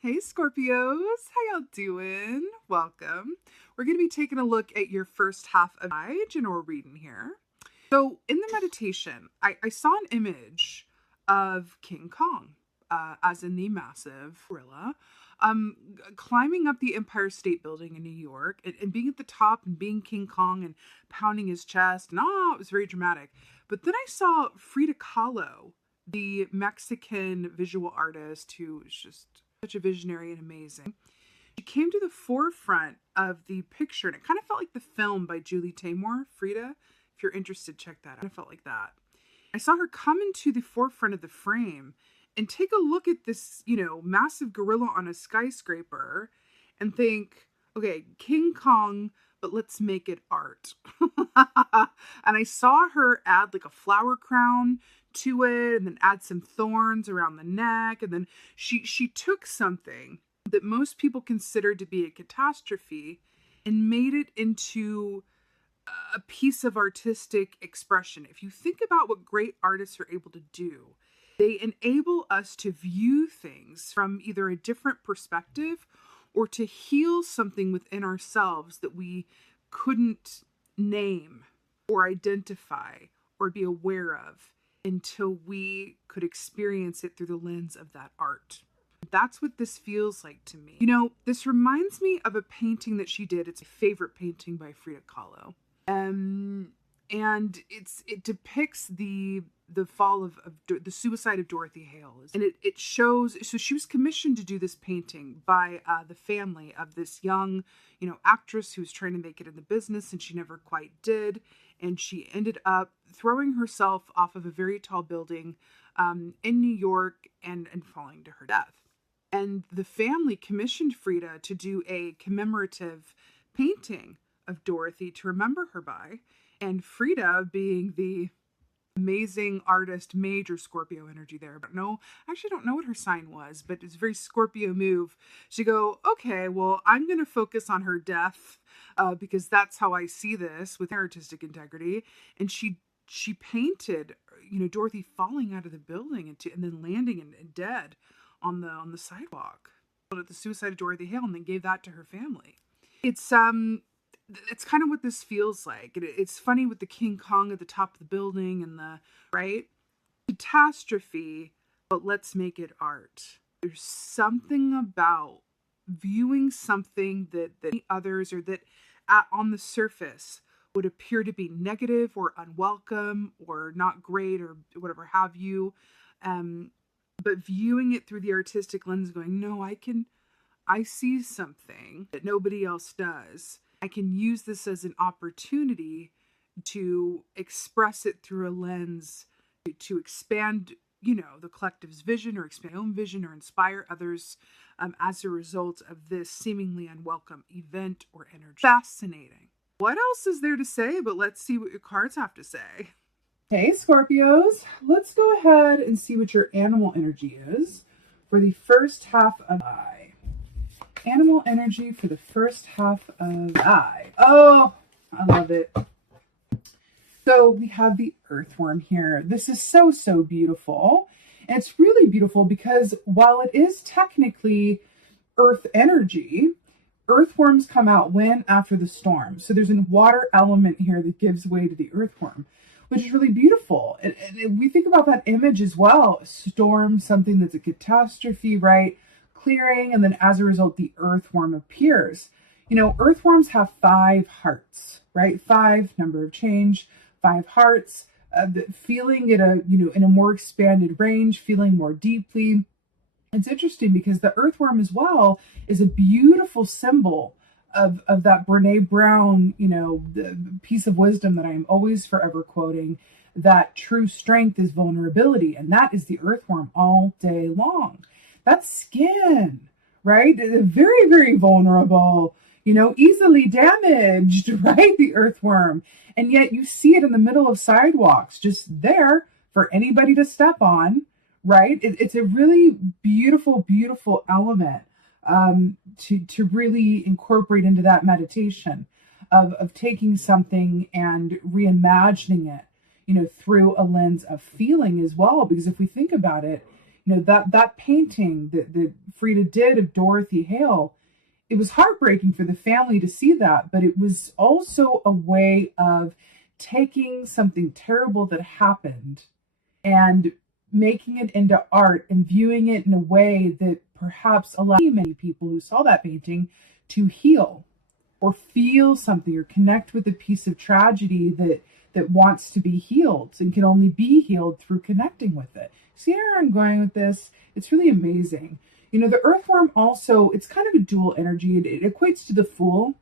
Hey Scorpios, how y'all doing? Welcome. We're going to be taking a look at your first half of my general reading here. So in the meditation, I saw an image of King Kong, as in the massive gorilla, climbing up the Empire State Building in New York and being at the top and being King Kong and pounding his chest. And it was very dramatic. But then I saw Frida Kahlo, the Mexican visual artist who is just such a visionary and amazing. She came to the forefront of the picture, and it kind of felt like the film by Julie Taymor, Frida. If you're interested, check that out. It felt like that. I saw her come into the forefront of the frame and take a look at this, massive gorilla on a skyscraper and think, okay, King Kong, but let's make it art. And I saw her add like a flower crown to it and then add some thorns around the neck. And then she took something that most people consider to be a catastrophe and made it into a piece of artistic expression. If you think about what great artists are able to do, they enable us to view things from either a different perspective or to heal something within ourselves that we couldn't name or identify or be aware of until we could experience it through the lens of that art. That's what this feels like to me. This reminds me of a painting that she did. It's a favorite painting by Frida Kahlo. And it depicts the fall of the suicide of Dorothy Hale. And it shows, so she was commissioned to do this painting by the family of this young, actress who was trying to make it in the business, and she never quite did. And she ended up throwing herself off of a very tall building in New York and falling to her death. And the family commissioned Frida to do a commemorative painting of Dorothy to remember her by. And Frida, being the amazing artist, major Scorpio energy there, but I actually don't know what her sign was, but it's a very Scorpio move. She go, okay, well, I'm going to focus on her death because that's how I see this with artistic integrity. And she painted, Dorothy falling out of the building and then landing and dead on the sidewalk. At the suicide of Dorothy Hale, and then gave that to her family. It's kind of what this feels like. It's funny with the King Kong at the top of the building and the, right? Catastrophe, but let's make it art. There's something about viewing something that others or that on the surface would appear to be negative or unwelcome or not great or whatever have you. But viewing it through the artistic lens going, no, I see something that nobody else does. I can use this as an opportunity to express it through a lens to expand, the collective's vision or expand my own vision or inspire others as a result of this seemingly unwelcome event or energy. Fascinating. What else is there to say? But let's see what your cards have to say. Hey, Scorpios. Let's go ahead and see what your animal energy is for the first half of I. Animal energy for the first half of I. Oh, I love it. So we have the earthworm here. This is so, so beautiful. And it's really beautiful because while it is technically earth energy, earthworms come out when? After the storm. So there's a water element here that gives way to the earthworm, which is really beautiful. And we think about that image as well. A storm, something that's a catastrophe, right? Clearing, and then as a result, the earthworm appears. Earthworms have 5 hearts, right? 5, number of change, 5 hearts, feeling it in a more expanded range, feeling more deeply. It's interesting because the earthworm as well is a beautiful symbol of that Brene Brown, the piece of wisdom that I am always forever quoting, that true strength is vulnerability. And that is the earthworm all day long. That's skin, right? Very, very vulnerable, easily damaged, right? The earthworm. And yet you see it in the middle of sidewalks, just there for anybody to step on, right? It's a really beautiful, beautiful element to really incorporate into that meditation of taking something and reimagining it, through a lens of feeling as well. Because if we think about it, that painting that Frida did of Dorothy Hale, it was heartbreaking for the family to see that, but it was also a way of taking something terrible that happened and making it into art and viewing it in a way that perhaps allowed many people who saw that painting to heal or feel something or connect with a piece of tragedy that wants to be healed and can only be healed through connecting with it. See where I'm going with this? It's really amazing. The earthworm also, it's kind of a dual energy. It equates to the Fool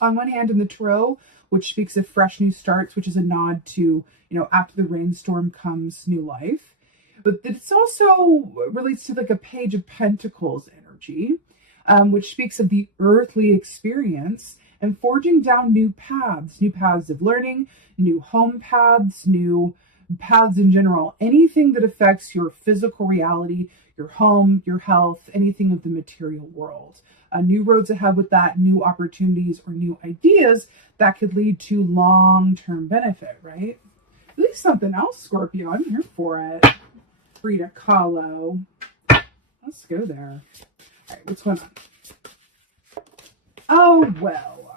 on one hand in the tarot, which speaks of fresh new starts, which is a nod to, after the rainstorm comes new life. But it's also relates to like a Page of Pentacles energy, which speaks of the earthly experience and forging down new paths of learning, new home paths, new paths in general, anything that affects your physical reality, your home, your health, anything of the material world. New roads ahead with that, new opportunities or new ideas that could lead to long-term benefit, right? At least something else, Scorpio. I'm here for it. Frida Kahlo. Let's go there. All right, what's going on? Oh, well,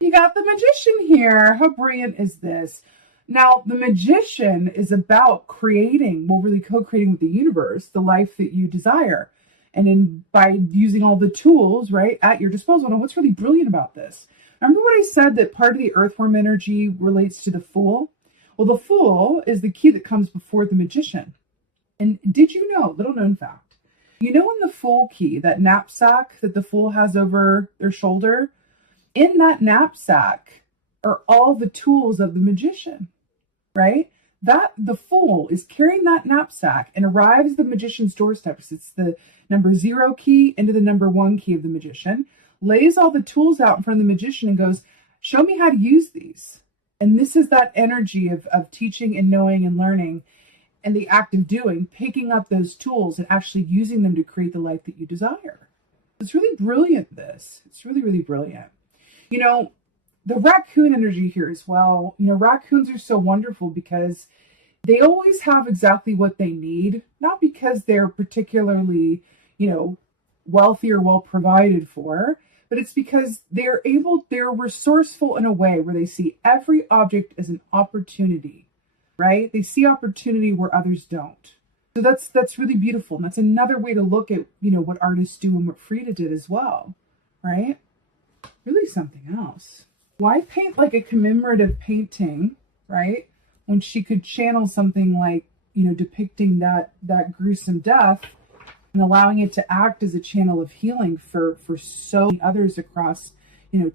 you got the Magician here. How brilliant is this? Now, the Magician is about creating, really co-creating with the universe, the life that you desire. And by using all the tools, right, at your disposal. And what's really brilliant about this? Remember what I said that part of the earthworm energy relates to the Fool? Well, the Fool is the key that comes before the Magician. And did you know, little known fact, in the Fool key, that knapsack that the Fool has over their shoulder, in that knapsack are all the tools of the Magician, right? That the Fool is carrying that knapsack and arrives at the Magician's doorstep. It's the number 0 key into the number 1 key of the Magician, lays all the tools out in front of the Magician and goes, show me how to use these. And this is that energy of teaching and knowing and learning and the act of doing, picking up those tools and actually using them to create the life that you desire. It's really brilliant, this. It's really, really brilliant. The raccoon energy here as well. Raccoons are so wonderful because they always have exactly what they need, not because they're particularly, wealthy or well provided for, but it's because they're resourceful in a way where they see every object as an opportunity, right? They see opportunity where others don't. So that's really beautiful. And that's another way to look at, what artists do and what Frida did as well, right? Really something else. Why paint like a commemorative painting, right? When she could channel something like, depicting that gruesome death and allowing it to act as a channel of healing for so many others across,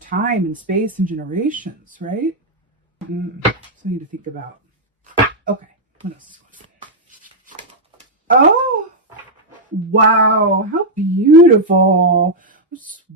time and space and generations, right? Something to think about. Okay, what else is going on? Oh, wow, how beautiful.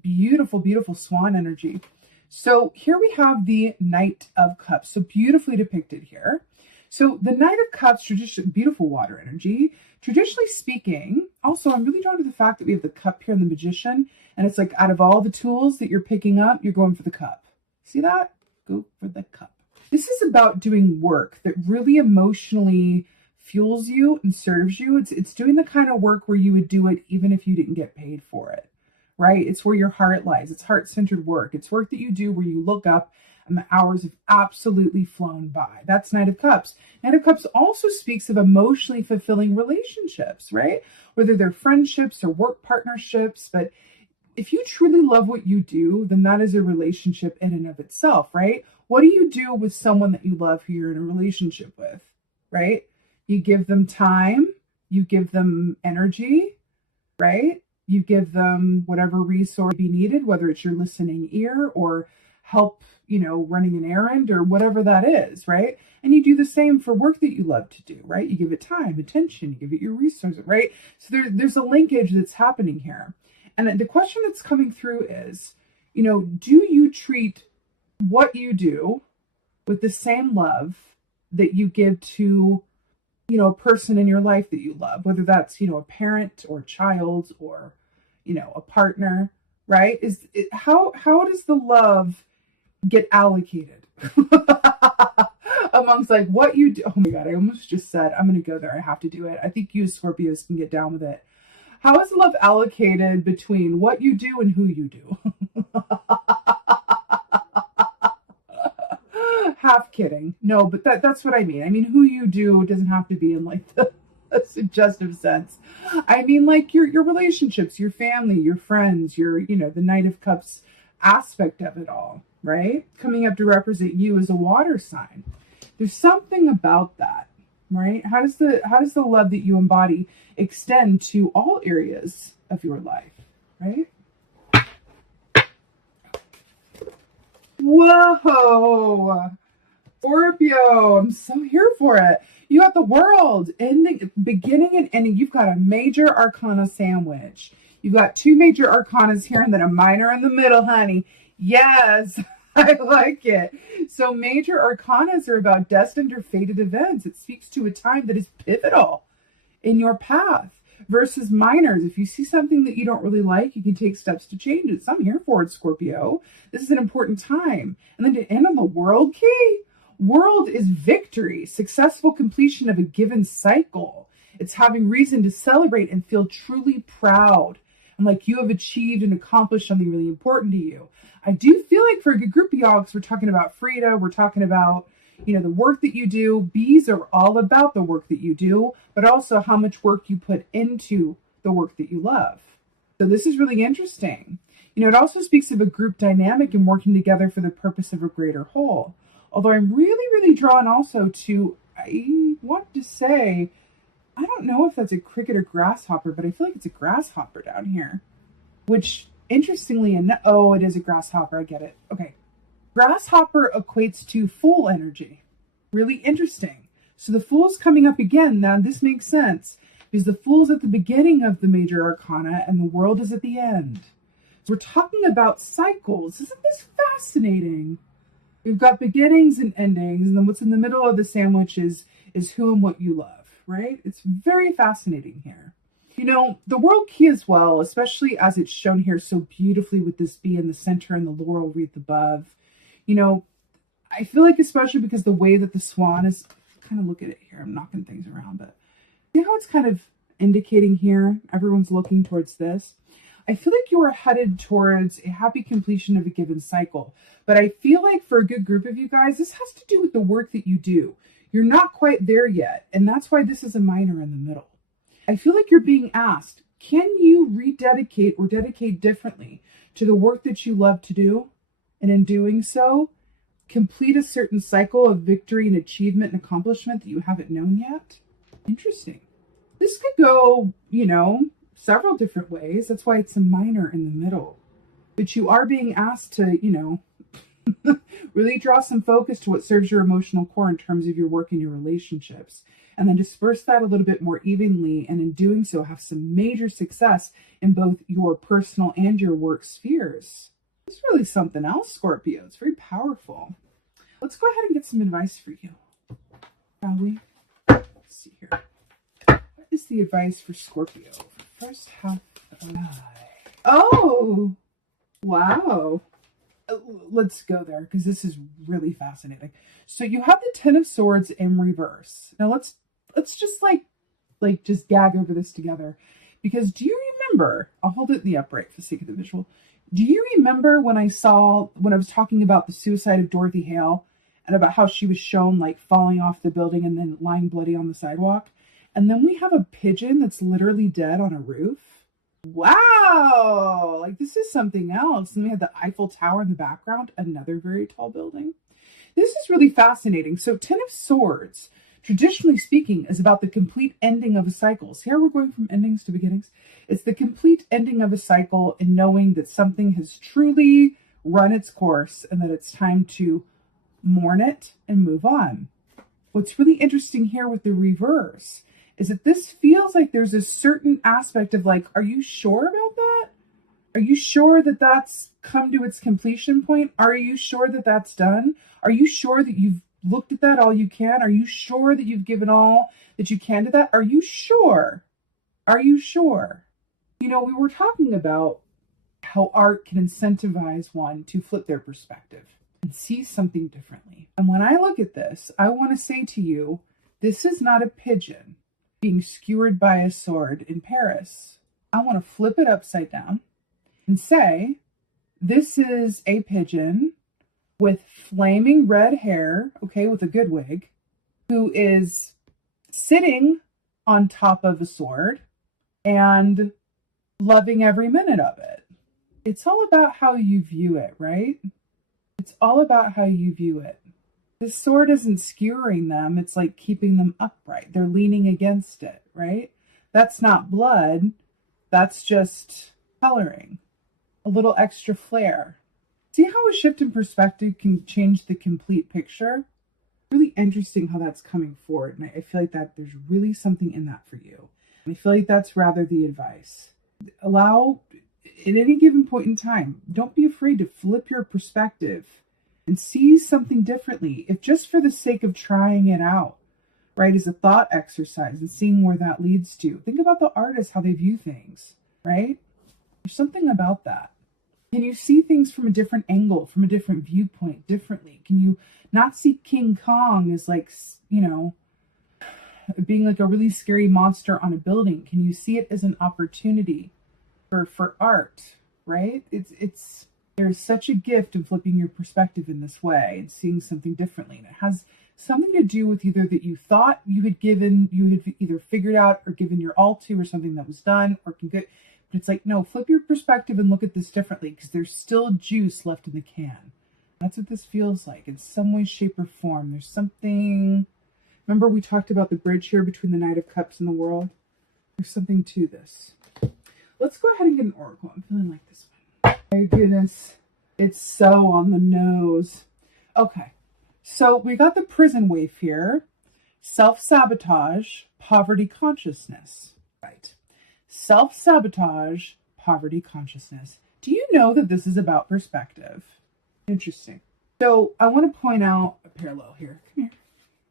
Beautiful, beautiful swan energy. So here we have the Knight of Cups. So beautifully depicted here. So the Knight of Cups, traditionally beautiful water energy. Traditionally speaking, also I'm really drawn to the fact that we have the cup here and the Magician. And it's like out of all the tools that you're picking up, you're going for the cup. See that? Go for the cup. This is about doing work that really emotionally fuels you and serves you. It's doing the kind of work where you would do it even if you didn't get paid for it. Right? It's where your heart lies. It's heart-centered work. It's work that you do where you look up and the hours have absolutely flown by. That's Knight of Cups. Knight of Cups also speaks of emotionally fulfilling relationships, right? Whether they're friendships or work partnerships. But if you truly love what you do, then that is a relationship in and of itself, right? What do you do with someone that you love who you're in a relationship with, right? You give them time. You give them energy, right? You give them whatever resource be needed, whether it's your listening ear or help, running an errand or whatever that is, right? And you do the same for work that you love to do, right? You give it time, attention, you give it your resources, right? So there's a linkage that's happening here. And the question that's coming through is, do you treat what you do with the same love that you give to a person in your life that you love, whether that's, a parent or a child or, a partner, right? How does the love get allocated? amongst like what you do. Oh my God, I almost just said, I'm going to go there. I have to do it. I think you Scorpios can get down with it. How is love allocated between what you do and who you do? Half kidding. No, but that's what I mean. I mean, who you do doesn't have to be in like the suggestive sense. I mean, like your relationships, your family, your friends, your, you know, the Knight of Cups aspect of it all, right? Coming up to represent you as a water sign. There's something about that, right? How does the love that you embody extend to all areas of your life, right? Whoa, Scorpio, I'm so here for it. You got the World, ending, beginning and ending. You've got a major arcana sandwich. You've got two major arcanas here and then a minor in the middle, honey. Yes, I like it. So major arcanas are about destined or fated events. It speaks to a time that is pivotal in your path. Versus minors, if you see something that you don't really like, you can take steps to change it. So I'm here for it, Scorpio. This is an important time. And then to end on the World key, World is victory, successful completion of a given cycle. It's having reason to celebrate and feel truly proud and like you have achieved and accomplished something really important to you. I do feel like for a good group of y'all, because we're talking about Frida, we're talking about, you know, the work that you do. Bees are all about the work that you do, but also how much work you put into the work that you love. So this is really interesting. You know, it also speaks of a group dynamic and working together for the purpose of a greater whole. Although I'm really, really drawn also to, I want to say, I don't know if that's a cricket or grasshopper, but I feel like it's a grasshopper down here. Which, interestingly enough, oh, it is a grasshopper. I get it. Okay. Grasshopper equates to Fool energy. Really interesting. So the Fool's coming up again. Now, this makes sense because the Fool's at the beginning of the major arcana and the World is at the end. So we're talking about cycles. Isn't this fascinating? We've got beginnings and endings, and then what's in the middle of the sandwich is who and what you love, right? It's very fascinating here. You know, the World key as well, especially as it's shown here so beautifully with this bee in the center and the laurel wreath above. You know, I feel like especially because the way that the swan is, kind of look at it here, I'm knocking things around, but see how it's kind of indicating here? Everyone's looking towards this. I feel like you are headed towards a happy completion of a given cycle. But I feel like for a good group of you guys, this has to do with the work that you do. You're not quite there yet. And that's why this is a minor in the middle. I feel like you're being asked, can you rededicate or dedicate differently to the work that you love to do? And in doing so, complete a certain cycle of victory and achievement and accomplishment that you haven't known yet? Interesting. This could go, you know, several different ways. That's why it's a minor in the middle. But you are being asked to, you know, really draw some focus to what serves your emotional core in terms of your work and your relationships. And then disperse that a little bit more evenly. And in doing so, have some major success in both your personal and your work spheres. It's really something else, Scorpio. It's very powerful. Let's go ahead and get some advice for you, shall we? Let's see here. What is the advice for Scorpio for first half of July? Oh, wow. Let's go there because this is really fascinating. So you have the Ten of Swords in reverse. Now let's just like just gag over this together, because do you remember? I'll hold it in the upright for the sake of the visual. Do you remember when I was talking about the suicide of Dorothy Hale and about how she was shown like falling off the building and then lying bloody on the sidewalk? And then we have a pigeon that's literally dead on a roof. Wow, like this is something else. And we had the Eiffel Tower in the background, another very tall building. This is really fascinating. So Ten of Swords, traditionally speaking, is about the complete ending of a cycle. So here we're going from endings to beginnings. It's the complete ending of a cycle and knowing that something has truly run its course and that it's time to mourn it and move on. What's really interesting here with the reverse is that this feels like there's a certain aspect of like, are you sure about that? Are you sure that that's come to its completion point? Are you sure that that's done? Are you sure that you've looked at that all you can? Are you sure that you've given all that you can to that? Are you sure? Are you sure? You know, we were talking about how art can incentivize one to flip their perspective. and see something differently. And when I look at this, I want to say to you, this is not a pigeon being skewered by a sword in Paris. I want to flip it upside down and say, this is a pigeon with flaming red hair, okay, with a good wig, who is sitting on top of a sword and loving every minute of it. It's all about how you view it, right? It's all about how you view it. This sword isn't skewering them. It's like keeping them upright. They're leaning against it, right? That's not blood. That's just coloring. A little extra flair. See how a shift in perspective can change the complete picture? Really interesting how that's coming forward. And I feel like that there's really something in that for you. And I feel like that's rather the advice. Allow, at any given point in time, don't be afraid to flip your perspective and see something differently, if just for the sake of trying it out, right, as a thought exercise and seeing where that leads to. Think about the artists, how they view things, right? There's something about that. Can you see things from a different angle, from a different viewpoint, differently? Can you not see King Kong as like, you know, being like a really scary monster on a building? Can you see it as an opportunity for art, right? There's such a gift in flipping your perspective in this way and seeing something differently. And it has something to do with either that you thought you had either figured out or given your all to, or something that was done or can get. But it's like, no, flip your perspective and look at this differently, because there's still juice left in the can. That's what this feels like in some way, shape, or form. There's something. Remember we talked about the bridge here between the Knight of Cups and the World? There's something to this. Let's go ahead and get an oracle. I'm feeling like this one. My goodness. It's so on the nose. Okay. So we got the prison waif here. Self-sabotage, poverty consciousness. Right. Self-sabotage, poverty consciousness. Do you know that this is about perspective? Interesting. So I want to point out a parallel here. Come here.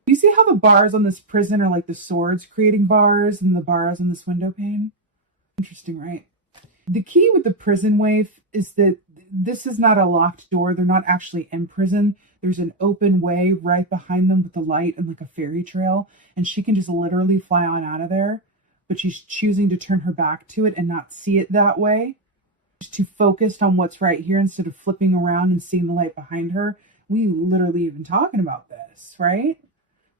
You see how the bars on this prison are like the swords creating bars and the bars on this window pane? Interesting, right? The key with the prison waif is that this is not a locked door. They're not actually in prison. There's an open way right behind them with the light and like a fairy trail. And she can just literally fly on out of there. But she's choosing to turn her back to it and not see it that way. She's too focused on what's right here instead of flipping around and seeing the light behind her. We literally have been talking about this, right?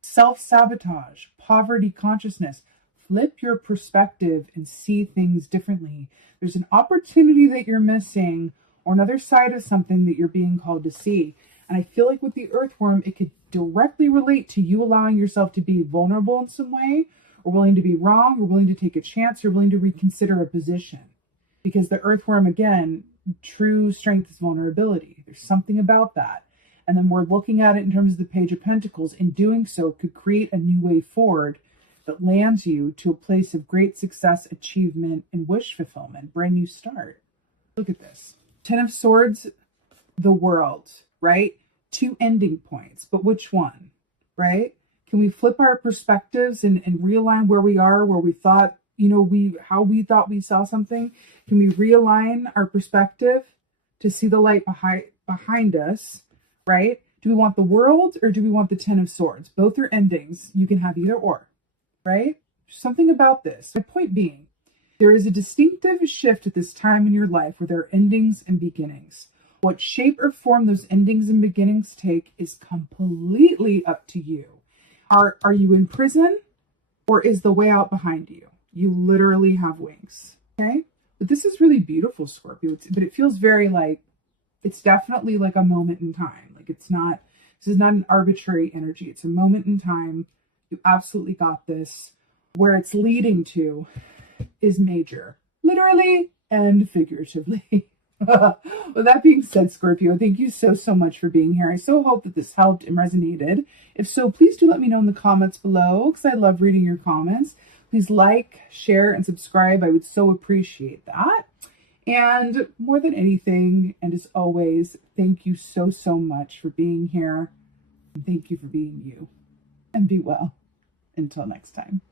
Self-sabotage, poverty consciousness. Flip your perspective and see things differently. There's an opportunity that you're missing, or another side of something that you're being called to see. And I feel like with the earthworm, it could directly relate to you allowing yourself to be vulnerable in some way, or willing to be wrong, or willing to take a chance, or willing to reconsider a position. Because the earthworm, again, true strength is vulnerability. There's something about that. And then we're looking at it in terms of the Page of Pentacles. In doing so, could create a new way forward that lands you to a place of great success, achievement, and wish fulfillment. Brand new start. Look at this. Ten of Swords, the world, right? Two ending points, but which one, right? Can we flip our perspectives and realign where we are, where we thought, how we thought we saw something? Can we realign our perspective to see the light behind us, right? Do we want the world or do we want the Ten of Swords? Both are endings. You can have either or, right? Something about this. My point being, there is a distinctive shift at this time in your life where there are endings and beginnings. What shape or form those endings and beginnings take is completely up to you. Are you in prison, or is the way out behind you? You literally have wings, okay? But this is really beautiful, Scorpio. But it feels very like, it's definitely like a moment in time. Like this is not an arbitrary energy. It's a moment in time. You absolutely got this. Where it's leading to is major, literally and figuratively. With that being said, Scorpio, thank you so much for being here. I so hope that this helped and resonated. If so, please do let me know in the comments below, because I love reading your comments. Please like, share, and subscribe. I would so appreciate that. And more than anything, and as always, thank you so much for being here. And thank you for being you. And be well. Until next time.